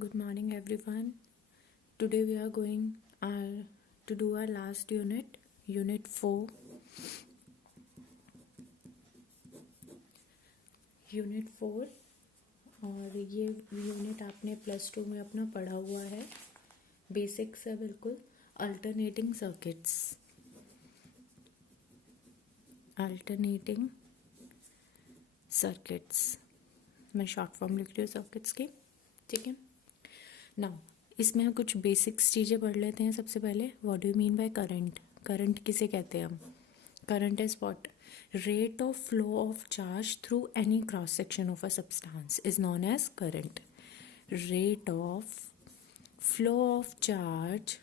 Good morning, everyone. Today we are going to do our last unit, Unit 4. Unit 4 और ये unit आपने +2 में अपना पढ़ा हुआ है. बेसिक्स है बिल्कुल. Alternating circuits. मैं शॉर्ट फॉर्म लिख रही हूँ सर्किट्स की. ठीक है. नाउ इसमें हम कुछ बेसिक्स चीज़ें पढ़ लेते हैं. सबसे पहले what do you mean by current. Current किसे कहते हैं हम. Current is what. Rate of flow of charge through any cross section of a substance is known as current. Rate of flow of charge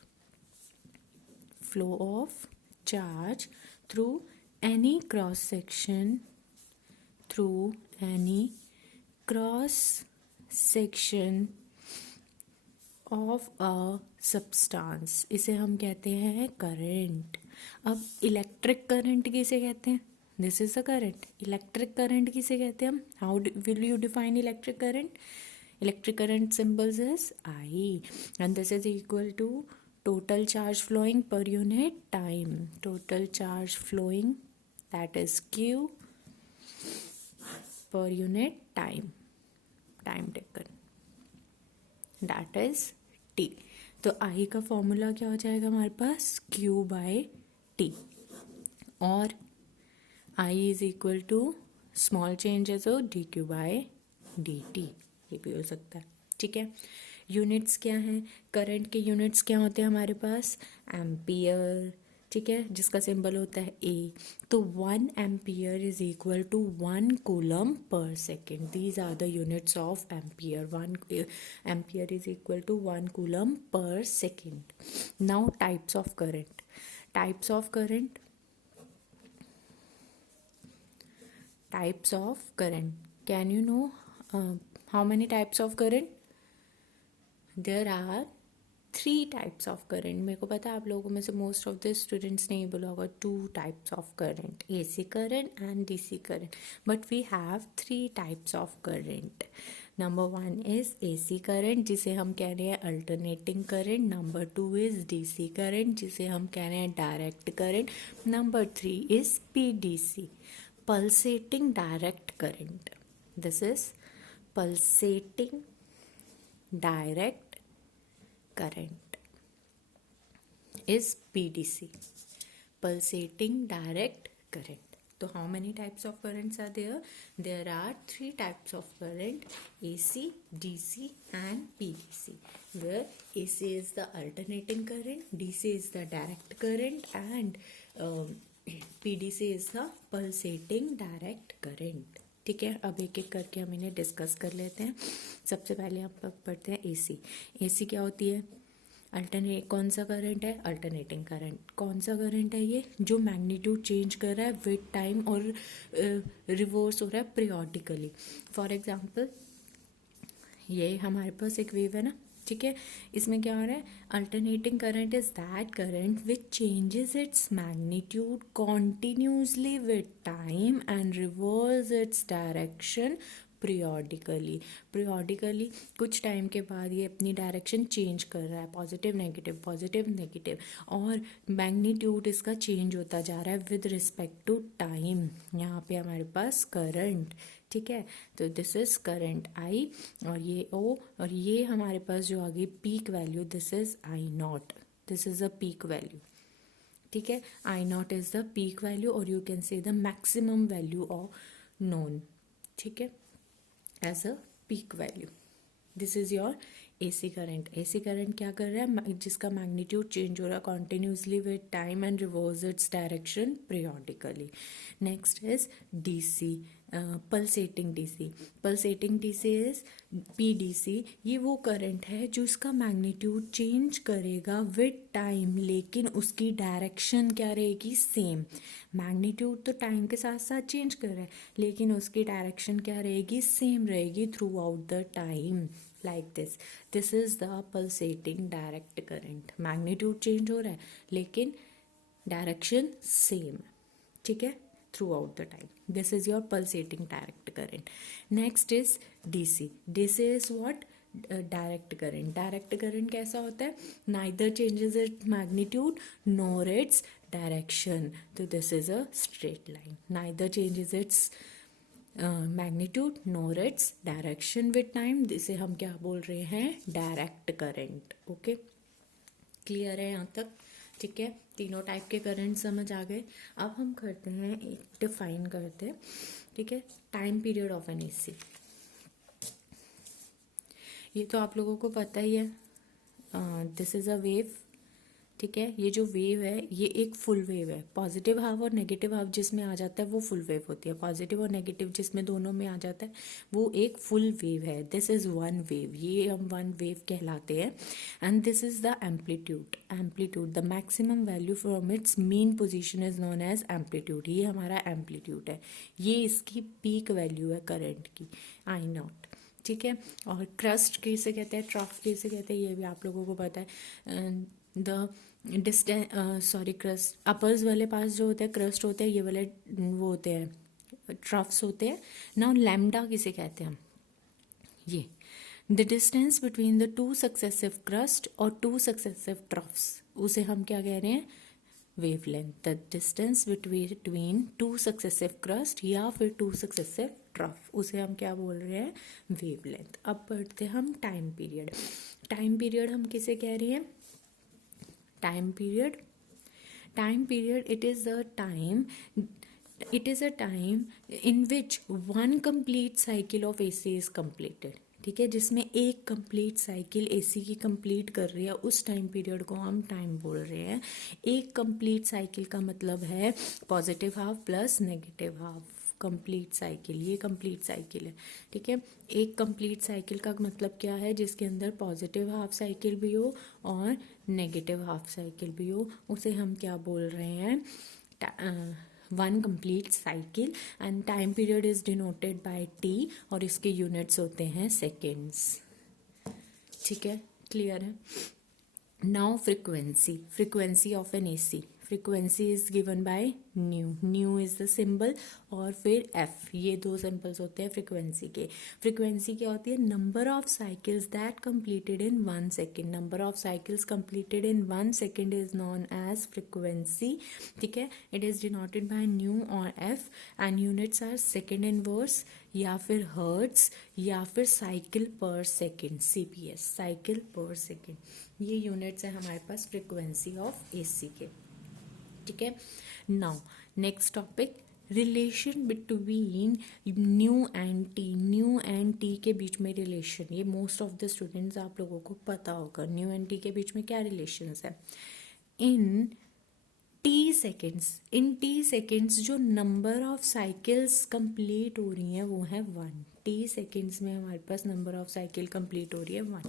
through any cross section of a substance, इसे हम कहते हैं current. अब electric current किसे कहते हैं. This is a current. Electric current किसे कहते हैं हम. How will you define electric current. Electric current symbols is I and this is equal to total charge flowing per unit time. Total charge flowing, that is Q, per unit time taken, that is T. तो I का formula क्या हो जाएगा हमारे पास. Q by T और I is equal to small changes हो dQ by dt. ये भी हो सकता है. ठीक है. यूनिट्स क्या हैं. करंट के यूनिट्स क्या होते हैं हमारे पास. एम्पियर. ठीक है. जिसका सिंबल होता है ए. तो 1 ampere is equal to 1 coulomb per second. These are the units of ampere. 1 ampere is equal to 1 coulomb per second. Now types of current. Types of current. Can you know how many types of current. There are 3 types of current. मेरे को पता है आप लोगों में से most of the students ने बोला होगा 2 types of current, AC current and DC current. But we have 3 types of current. Number 1 is AC current, जिसे हम कह रहे हैं alternating current. Number 2 is DC current, जिसे हम कह रहे हैं direct current. Number 3 is PDC, pulsating direct current. This is pulsating direct current is PDC, pulsating direct current. So how many types of currents are there. There are 3 types of current, AC, DC and PDC, where AC is the alternating current, DC is the direct current and PDC is the pulsating direct current. ठीक है. अब एक एक करके हम इन्हें discuss कर लेते हैं. सबसे पहले हम पढ़ते हैं एसी. एसी क्या होती है. कौन सा करंट है. Alternating current. कौन सा करंट है ये. जो मैग्नीट्यूड चेंज कर रहा है विद टाइम और रिवर्स हो रहा है पीरियोडिकली. फॉर एग्जांपल ये हमारे पास एक वेव है ना. ठीक है. इसमें क्या हो रहा है. Alternating current is that current which changes its magnitude continuously with time and reverse its direction periodically. कुछ टाइम के बाद ये अपनी डायरेक्शन चेंज कर रहा है. पॉजिटिव नेगेटिव और मैग्नीट्यूड इसका चेंज होता जा रहा है विद रिस्पेक्ट टू टाइम. यहाँ पे हमारे पास करंट. ठीक है. तो दिस इज करंट आई और ये ओ और ये हमारे पास जो आ गई peak value. This is I naught. This is a peak value. ठीक है. I naught is the peak value और you can say the maximum value of known. ठीक है. As a peak value. This is your AC current. AC current क्या कर रहा है. जिसका मैग्नीट्यूड चेंज हो रहा है continuously with time and reverse its direction periodically. Next is DC, pulsating DC is PDC. ये वो करंट है जो इसका मैग्नीट्यूड चेंज करेगा विद टाइम लेकिन उसकी डायरेक्शन क्या रहेगी. सेम. मैग्नीट्यूड तो टाइम के साथ साथ चेंज कर रहा है लेकिन उसकी डायरेक्शन क्या रहेगी. सेम रहेगी through out the time. Like this is the pulsating direct current. Magnitude change हो रहा है लेकिन डायरेक्शन सेम. ठीक है. throughout the time. This is your pulsating direct current. Next is DC. DC is what. Direct current. Direct current कैसा होता है? Neither changes its magnitude nor its direction, तो this is a straight line. Neither changes its magnitude nor its direction with time, जिसे हम क्या बोल रहे हैं? Direct current. ओके, क्लियर है यहाँ तक? ठीक है, तीनों टाइप के करंट समझ आ गए। अब हम करते हैं, एक डिफाइन करते हैं। ठीक है, time period of an AC, ये तो आप लोगों को पता ही है। This is a wave. ठीक है, ये जो वेव है ये एक फुल वेव है। पॉजिटिव हाफ और नेगेटिव हाफ जिसमें आ जाता है वो फुल वेव होती है। पॉजिटिव और नेगेटिव जिसमें दोनों में आ जाता है वो एक फुल वेव है। दिस इज वन वेव, ये हम वन वेव कहलाते हैं। And this is the amplitude. Amplitude, the maximum value from its mean position is known as amplitude. ये हमारा एम्पलीट्यूड है, ये इसकी पीक वैल्यू है करंट की, आई नॉट। ठीक है, और क्रस्ट किसे कहते हैं, ट्रफ किसे कहते हैं, ये भी आप लोगों को पता है। The distance, sorry, crust uppers वाले पास जो होते हैं क्रस्ट होते हैं, ये वाले वो होते हैं ट्रफ्स होते हैं। नाउ लैम्डा किसे कहते हैं हम? ये the distance between the two successive crust और टू सक्सेसिव ट्रफ्स, उसे हम क्या कह रहे हैं? Wavelength. The distance between two successive crust या फिर टू सक्सेसिव ट्रफ, उसे हम क्या बोल रहे हैं? वेवलेंथ। अब पढ़ते हैं हम टाइम पीरियड। टाइम पीरियड हम किसे कह रहे हैं? Time period, time period it is a time, it is a time in which one complete cycle of AC is completed। ठीक है, जिसमें एक कंप्लीट साइकिल एसी की कंप्लीट कर रही है, उस टाइम पीरियड को हम टाइम बोल रहे हैं। एक कंप्लीट साइकिल का मतलब है positive half plus negative half. Complete cycle, ये कंप्लीट साइकिल है। ठीक है, एक कंप्लीट साइकिल का मतलब क्या है? जिसके अंदर पॉजिटिव हाफ साइकिल भी हो और नेगेटिव हाफ साइकिल भी हो, उसे हम क्या बोल रहे हैं? One complete cycle. And time period is denoted bye T और इसके यूनिट्स होते हैं सेकेंड्स। ठीक है, क्लियर है? Now frequency, frequency of an AC. Frequency is given bye new, new is the symbol और फिर एफ, ये दो सिंबल्स होते हैं फ्रीक्वेंसी के। फ्रीक्वेंसी क्या होती है? Number of cycles that completed in 1 second. Number of cycles completed in 1 second is known as frequency. ठीक है, it is denoted by nu और F and units are second inverse या फिर हर्ट्स या फिर cycle per second, CPS, cycle per second. ये units है हमारे पास फ्रीक्वेंसी ऑफ एसी के। ठीक है, now next topic, relation between nu and T. Nu and T के बीच में रिलेशन, ये मोस्ट ऑफ द स्टूडेंट्स आप लोगों को पता होगा। न्यू एंड टी के बीच में क्या रिलेशंस है? इन टी सेकेंड्स, इन टी सेकेंड्स जो नंबर ऑफ साइकिल्स कंप्लीट हो रही हैं वो है 1। टी सेकेंड्स में हमारे पास नंबर ऑफ साइकिल कंप्लीट हो रही है 1।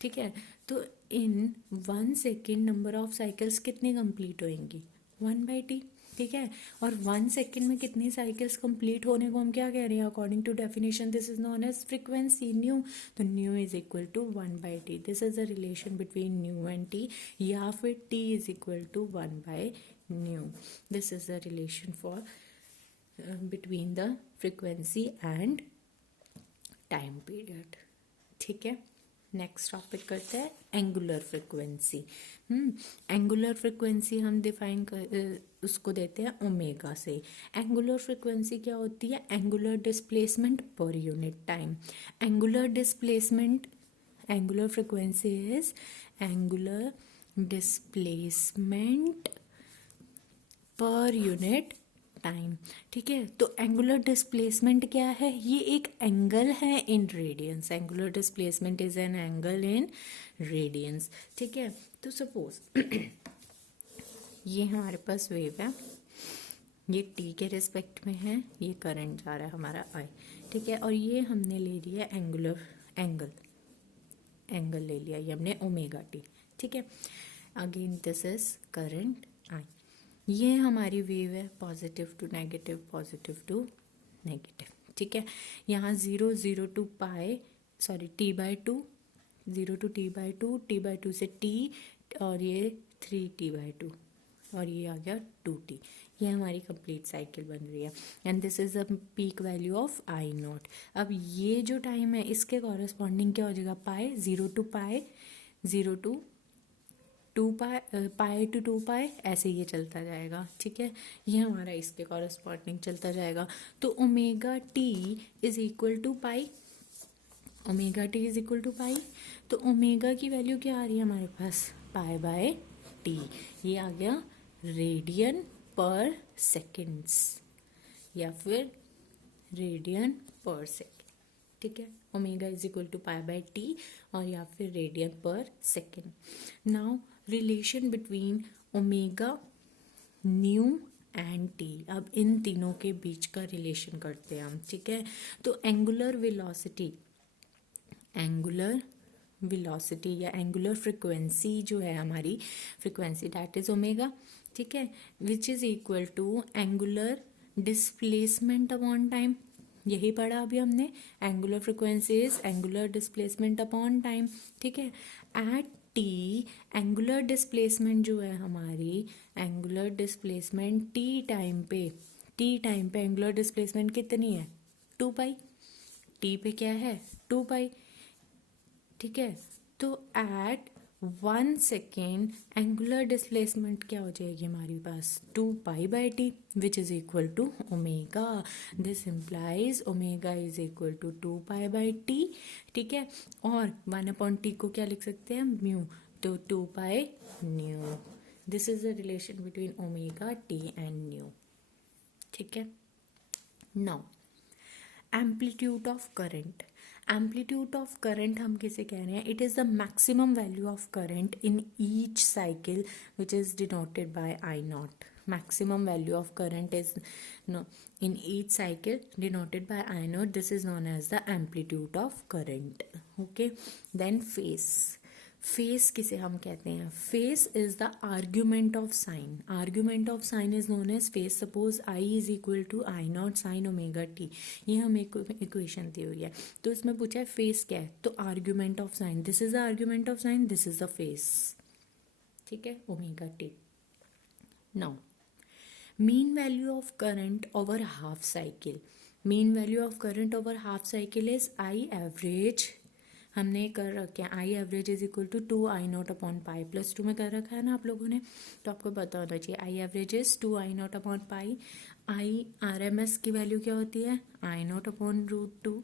ठीक है, तो इन 1 सेकेंड नंबर ऑफ साइकिल्स कितनी कंप्लीट होंगी? 1/t। ठीक है, और 1 सेकेंड में कितनी साइकिल्स कंप्लीट होने को हम क्या कह रहे हैं? According to definition this is known as frequency nu. तो nu is equal to 1/t। This is the relation between nu and T, या फिर t इज इक्वल टू 1/न्यू। This is the relation for between the frequency and time period. ठीक है, next topic करते हैं angular frequency. Angular frequency हम define उसको देते हैं ओमेगा से। एंगुलर फ्रिक्वेंसी क्या होती है? Angular displacement per unit time. Angular displacement, angular frequency is angular displacement per unit time. ठीक है, तो एंगुलर डिस्प्लेसमेंट क्या है? ये एक एंगल है इन radiance. Angular displacement is an angle in radiance. ठीक है, तो सपोज ये हमारे पास वेव है, ये टी के रिस्पेक्ट में है, ये करंट जा रहा है हमारा आई। ठीक है, और ये हमने ले लिया एंगुलर एंगल ले लिया, ये हमने ओमेगा टी। ठीक है, again this is current I. ये हमारी वेव है, positive to negative, positive to negative. ठीक है, यहाँ 0 to pi, sorry t/2, 0 to t/2, t/2 से t, और ये 3t/2 और ये आ गया 2t। ये हमारी कंप्लीट साइकिल बन रही है and this is the peak value of I not. अब ये जो टाइम है इसके कॉरस्पॉन्डिंग क्या हो जाएगा, pi, 0 to pi, 0 to 2 pi, pi to 2 pi, ऐसे ये चलता जाएगा। ठीक है, ये हमारा इसके कॉरस्पॉन्डिंग चलता जाएगा। तो omega T is equal to pi, omega T is equal to pi. तो ओमेगा की वैल्यू क्या आ रही है हमारे पास, पाई बाय टी। ये आ गया रेडियन पर सेकेंड्स या फिर रेडियन पर सेकेंड। ठीक है, omega is equal to pi by T और या फिर radian per second. Now relation between omega, nu and T, अब इन तीनों के बीच का रिलेशन करते हैं हम। ठीक है, तो एंगुलर वेलोसिटी, एंगुलर वेलोसिटी या एंगुलर फ्रिक्वेंसी जो है हमारी फ्रिक्वेंसी, दैट इज ओमेगा। ठीक है, which is equal to angular displacement upon time, यही पढ़ा अभी हमने, angular frequency is angular displacement upon time. ठीक है, एट टी एंगुलर डिस्प्लेसमेंट जो है हमारी, एंगुलर डिस्प्लेसमेंट टी टाइम पे एंगुलर डिस्प्लेसमेंट कितनी है, 2 पाई। टी पे क्या है, 2 पाई। ठीक है, तो एट 1 सेकेंड एंगुलर डिस्प्लेसमेंट क्या हो जाएगी हमारे पास, 2 pi by T which is equal to omega. This implies omega is equal to 2 pi by T. ठीक है, और 1/t को क्या लिख सकते हैं, म्यू, तो 2 pi nu. This is the relation between omega, T and new. ठीक है, now amplitude of current, amplitude of current हम किसे कह रहे हैं, it is the maximum value of current in each cycle which is denoted by I not. maximum value of current is in each cycle denoted by I naught. This is known as the amplitude of current. Okay, then phase किसे हम कहते हैं, phase is the argument of sign, argument of sign is known as phase. suppose I is equal to I naught sin omega t, ये हम equation दी हुई है, तो इसमें पूछा है phase क्या है, तो argument of sign, this is the argument of sign, this is the phase. ठीक है, omega t. now mean value of current over half cycle, mean value of current over half cycle is I average, हमने कर रखे हैं I average is equal to 2 I naught upon pi, +2 में कर रखा है ना आप लोगों ने, तो आपको पता होना चाहिए I average is 2 I naught upon pi. I R M S की वैल्यू क्या होती है, आई नॉट अपॉन √2।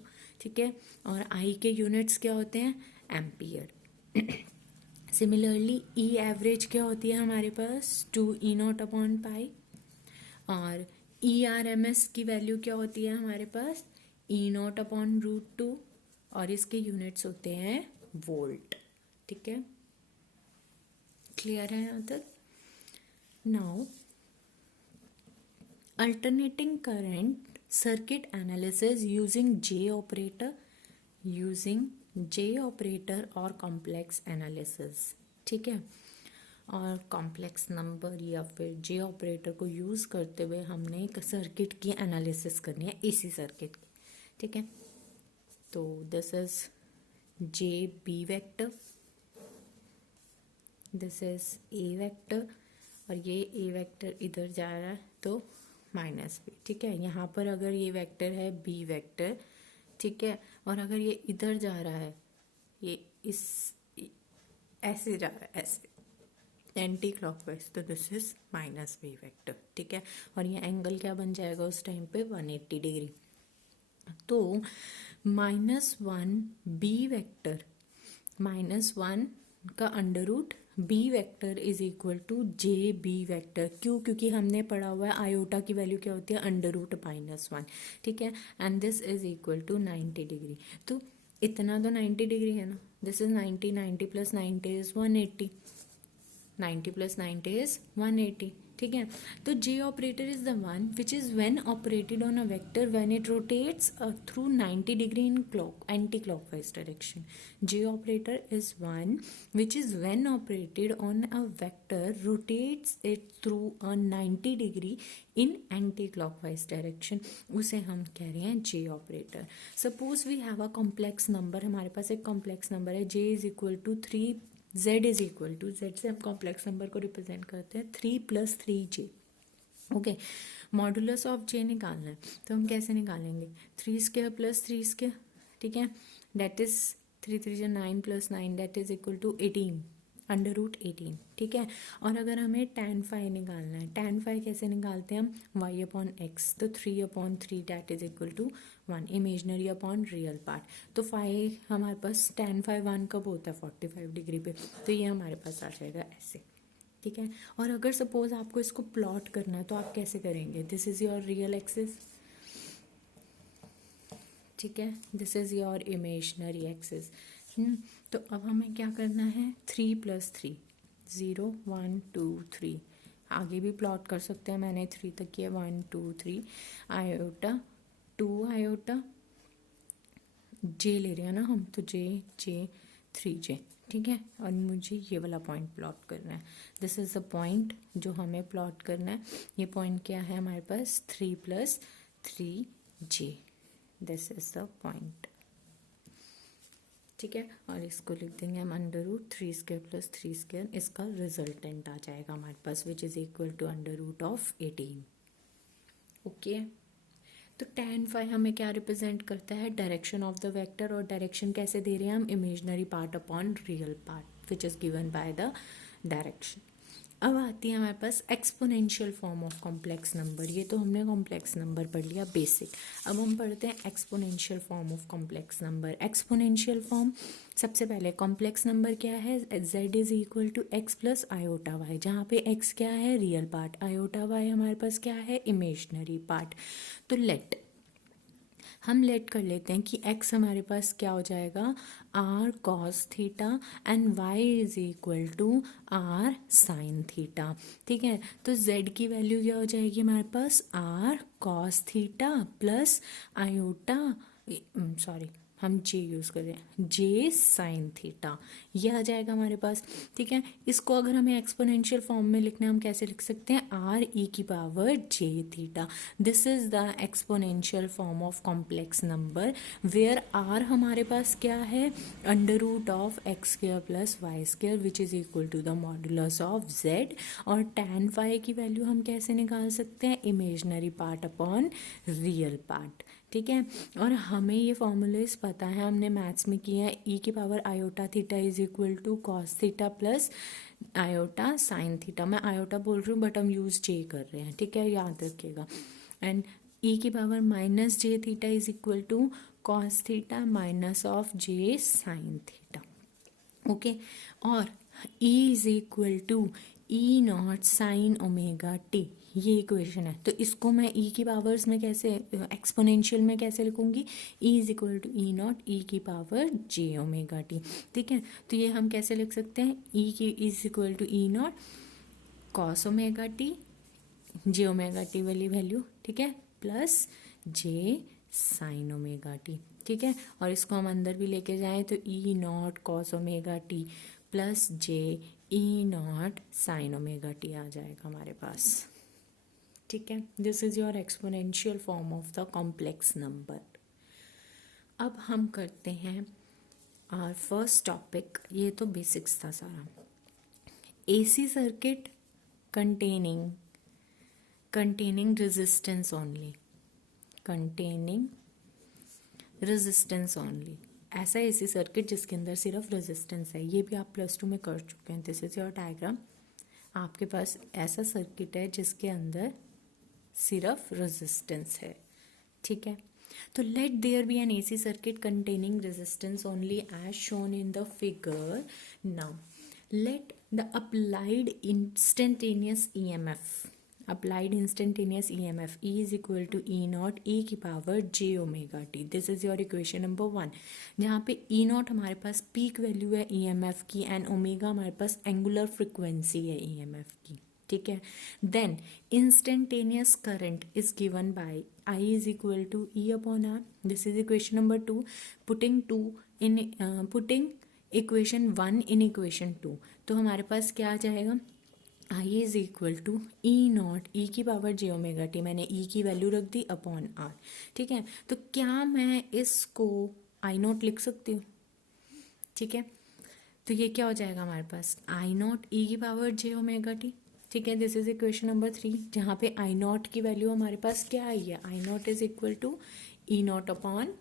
ठीक है, और आई के यूनिट्स क्या होते हैं, एम्पियर। सिमिलरली ई एवरेज क्या होती है हमारे पास, 2 ई नॉट अपॉन पाई, और ई आर एम एस की वैल्यू क्या होती है हमारे पास, ई नॉट अपॉन √2, और इसके यूनिट्स होते हैं वोल्ट। ठीक है, क्लियर है यहाँ तक। Now alternating current circuit analysis using J operator, using J operator और कॉम्प्लेक्स एनालिसिस। ठीक है, और कॉम्प्लेक्स नंबर या फिर जे ऑपरेटर को यूज़ करते हुए हमने एक सर्किट की एनालिसिस करनी है, इसी सर्किट की। ठीक है, तो this is J B vector, this is A vector, और ये ए वेक्टर इधर जा रहा है तो -b। ठीक है, यहाँ पर अगर ये वेक्टर है बी वेक्टर, ठीक है, और अगर ये इधर जा रहा है, ये इस ऐसे जा रहा है, ऐसे एंटी क्लॉकवाइज, तो दिस इज -b वेक्टर। ठीक है, और ये एंगल क्या बन जाएगा उस टाइम पे, 180 डिग्री। तो -1 बी वेक्टर, -1 का under root B vector is equal to J B vector. क्यों, क्योंकि हमने पढ़ा हुआ है आयोटा की वैल्यू क्या होती है, अंडर रूट -1। ठीक है, and this is equal to 90 degree, तो इतना तो 90 डिग्री है ना, दिस इज 90, 90 + 90 इज 180, 90 + 90 इज 180। ठीक है, तो J operator is the one which is when operated on a vector when it rotates through 90 degree in anti clockwise direction. J operator is one which is when operated on a vector rotates it through a 90 degree in anti clockwise direction, उसे हम कह रहे हैं J operator. Suppose we have a complex number, हमारे पास एक complex number है, J is equal to 3, z is equal to, z से हम कॉम्प्लेक्स नंबर को रिप्रेजेंट करते हैं 3 + 3j। ओके, मॉडुलस ऑफ जे निकालना है तो हम कैसे निकालेंगे, 3² प्लस 3², ठीक है, that is 3×3 = 9 + 9 that is equal to 18 √18, ठीक है। और अगर हमें tan phi निकालना है, tan phi कैसे निकालते हैं हम, y/x, तो 3/3 that is equal to 1, imaginary upon real part. तो फाई हमारे पास tan phi 1 कब होता है, 45 डिग्री पे, तो ये हमारे पास आ जाएगा ऐसे, ठीक है। और अगर सपोज आपको इसको प्लॉट करना है तो आप कैसे करेंगे, this is your real axis, ठीक है, this is your imaginary axis. तो अब हमें क्या करना है, 3 + 3, 0 1 2 3, आगे भी प्लॉट कर सकते हैं, मैंने 3 तक किया, 1 2 3, आयोटा 2 आयोटा जे ले रहे हैं ना हम, तो जे 3j, ठीक है। और मुझे ये वाला पॉइंट प्लॉट करना है, दिस इज द पॉइंट जो हमें प्लॉट करना है। ये पॉइंट क्या है हमारे पास, 3 + 3j, this is the point, ठीक है। और इसको लिख देंगे हम √3² + 3², इसका रिजल्टेंट आ जाएगा हमारे पास, which is equal to √18, okay. तो tan phi हमें क्या रिप्रेजेंट करता है, डायरेक्शन ऑफ द वेक्टर, और डायरेक्शन कैसे दे रहे हैं हम, imaginary part upon real part which is given by the direction. अब आती है हमारे पास exponential form of complex number, ये तो हमने कॉम्प्लेक्स नंबर पढ़ लिया बेसिक। अब हम पढ़ते हैं exponential form of complex number. Exponential form, सबसे पहले कॉम्प्लेक्स नंबर क्या है, z is equal to x + i/y, जहाँ पे x क्या है, रियल पार्ट, i/y हमारे पास क्या है, इमेजनरी पार्ट। तो हम लेट कर लेते हैं कि x हमारे पास क्या हो जाएगा, r cos theta and y is equal to r sin theta, ठीक है। तो z की वैल्यू क्या हो जाएगी हमारे पास, r cos theta plus iota, sorry हम j यूज़ कर रहे हैं, j sin थीटा, ये आ जाएगा हमारे पास, ठीक है। इसको अगर हमें एक्सपोनेंशियल फॉर्म में लिखना है, हम कैसे लिख सकते हैं, r e⁻j theta, this is the exponential form of complex number, where r हमारे पास क्या है, √(x² + y², which is equal to the modulus of z, और tan phi की वैल्यू हम कैसे निकाल सकते हैं, imaginary part upon real part, ठीक है। और हमें ये फॉर्मूलेस पता है, हमने मैथ्स में किया है, e⁻iθ is equal to cos theta plus iota sine theta, मैं आयोटा बोल रही हूँ बट हम यूज जे कर रहे हैं, ठीक है, याद रखिएगा। And e⁻−j theta is equal to cos theta minus of j sine theta, okay. और E is equal to E0 sin omega T, ये इक्वेशन है। तो इसको मैं e की पावर्स में कैसे, एक्सपोनेंशियल में कैसे लिखूंगी, E is equal to E0 e⁻j⍵t, ठीक है। तो ये हम कैसे लिख सकते हैं, E की is equal to E0 cos ω t, j⍵t वाली वैल्यू, ठीक है, प्लस j sin ω t, ठीक है। और इसको हम अंदर भी लेके जाएं तो E0 cos ω t plus E0 sin ω t आ जाएगा हमारे पास, ठीक है। This is your exponential form of the complex number. अब हम करते हैं आवर फर्स्ट टॉपिक, ये तो बेसिक्स था सारा, AC circuit containing resistance only, ऐसा AC सर्किट जिसके अंदर सिर्फ रेजिस्टेंस है, ये भी आप +2 में कर चुके हैं। दिस इज योर डायग्राम, आपके पास ऐसा सर्किट है जिसके अंदर सिर्फ रेजिस्टेंस है, ठीक है। तो let there be an AC circuit containing resistance only as shown in the figure. Now let the applied instantaneous EMF E is equal to E0 e⁻j⍵t, this is your equation number 1, जहाँ पे E0 हमारे पास peak value है EMF की एंड omega हमारे पास angular frequency है EMF की, ठीक है। Then instantaneous current is given by I is equal to E/R, this is equation number 2, putting equation 1 in equation 2, तो हमारे पास क्या आ जाएगा, I is equal to E0 e⁻j⍵t, मैंने E की वैल्यू रख दी अपॉन R, ठीक है। तो क्या मैं इसको I0 लिख सकती हूँ, ठीक है। तो ये क्या हो जाएगा हमारे पास, I0 e⁻j⍵t, ठीक है, दिस इज इक्वेशन नंबर 3, जहाँ पे आई नॉट की वैल्यू हमारे पास क्या आई है, I naught is equal to E naught upon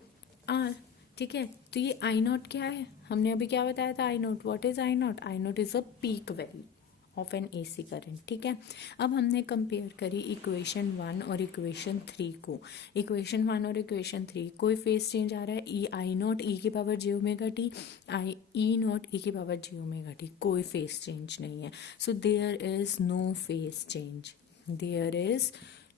R. ठीक है, तो ये आई नॉट क्या है, हमने अभी क्या बताया था, I naught, what is I naught, I naught is a peak value of an AC current. ठीक है, अब हमने कंपेयर करी इक्वेशन 1 और इक्वेशन 3 को। इक्वेशन 1 और इक्वेशन 3 कोई फेस चेंज आ रहा है, ई आई नॉट ई की power J omega T, I E naught E की पावर जे ओमेगा टी, कोई फेस चेंज नहीं है। So there is no phase change, there is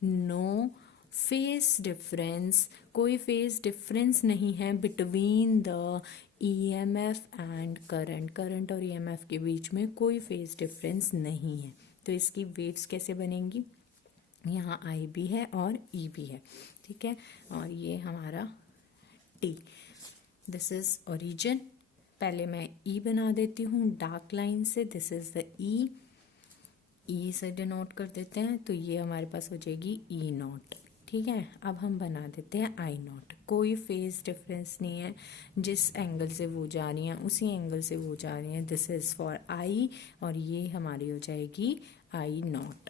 no phase difference, कोई फेस डिफरेंस नहीं है between the EMF and current, current और EMF के बीच में कोई फेस डिफरेंस नहीं है। तो इसकी वेव्स कैसे बनेंगी, यहाँ आई भी है और ई भी है। ठीक है, और ये हमारा टी, दिस इज ओरिजिन, पहले मैं ई बना देती हूँ डार्क लाइन से, दिस इज द ई से डिनोट कर देते हैं, तो ये हमारे पास हो जाएगी ई नॉट। ठीक है, अब हम बना देते हैं आई नॉट, कोई फेज डिफरेंस नहीं है, जिस एंगल से वो जा रही हैं उसी एंगल से वो जा रही हैं, दिस इज फॉर आई, और ये हमारी हो जाएगी आई नॉट।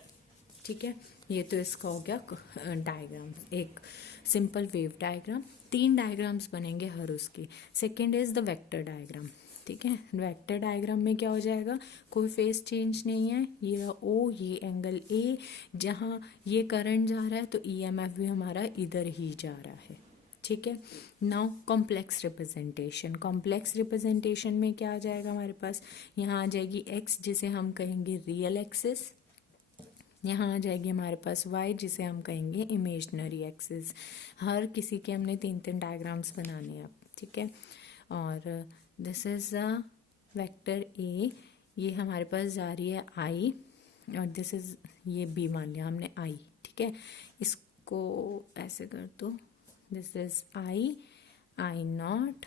ठीक है, ये तो इसका हो गया डायग्राम, एक सिंपल वेव डायग्राम। 3 डायग्राम्स बनेंगे हर उसके। Second is the vector diagram. ठीक है, वेक्टर डायग्राम में क्या हो जाएगा, कोई फेस चेंज नहीं है, ये ओ, ये एंगल ए, जहाँ ये करंट जा रहा है तो ईएमएफ भी हमारा इधर ही जा रहा है। ठीक है, now complex representation, complex representation में क्या आ जाएगा हमारे पास, यहाँ आ जाएगी एक्स जिसे हम कहेंगे रियल एक्सिस, यहाँ आ जाएगी हमारे पास y जिसे हम कहेंगे इमेजनरी एक्सिस। हर किसी के हमने 3 डायग्राम्स बनाने हैं अब। ठीक है, और this is a vector A, ये हमारे पास जा रही है आई, और दिस इज ये बी मान लिया हमने आई। ठीक है, इसको ऐसे कर दो, दिस इज आई नॉट।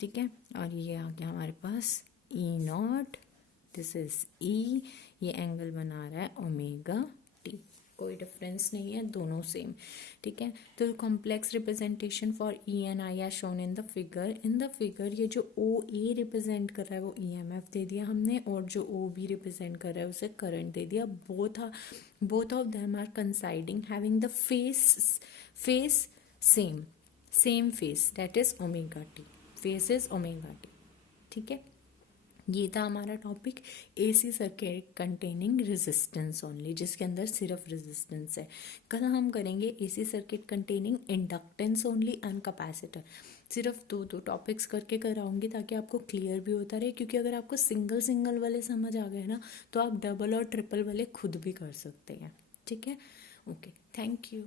ठीक है, और ये आ गया हमारे पास ई नॉट, दिस इज ई, ये एंगल बना रहा है ओमेगा टी, कोई डिफरेंस नहीं है, दोनों सेम। ठीक है, तो complex representation for E and I R shown in the figure. In the figure ये जो ओ ए रिप्रेजेंट कर रहा है वो ईएमएफ दे दिया हमने, और जो ओ बी रिप्रेजेंट कर रहा है उसे करंट दे दिया। Both of them are considering having the phase same phase, that is omega T, phase is omega T. ठीक है, ये था हमारा topic AC circuit containing resistance only, जिसके अंदर सिर्फ रेजिस्टेंस है। कल हम करेंगे AC circuit containing inductance only and capacitor. सिर्फ दो टॉपिक्स करके कराऊंगी ताकि आपको क्लियर भी होता रहे, क्योंकि अगर आपको सिंगल वाले समझ आ गए ना तो आप डबल और ट्रिपल वाले खुद भी कर सकते हैं। ठीक है, ओके, थैंक यू।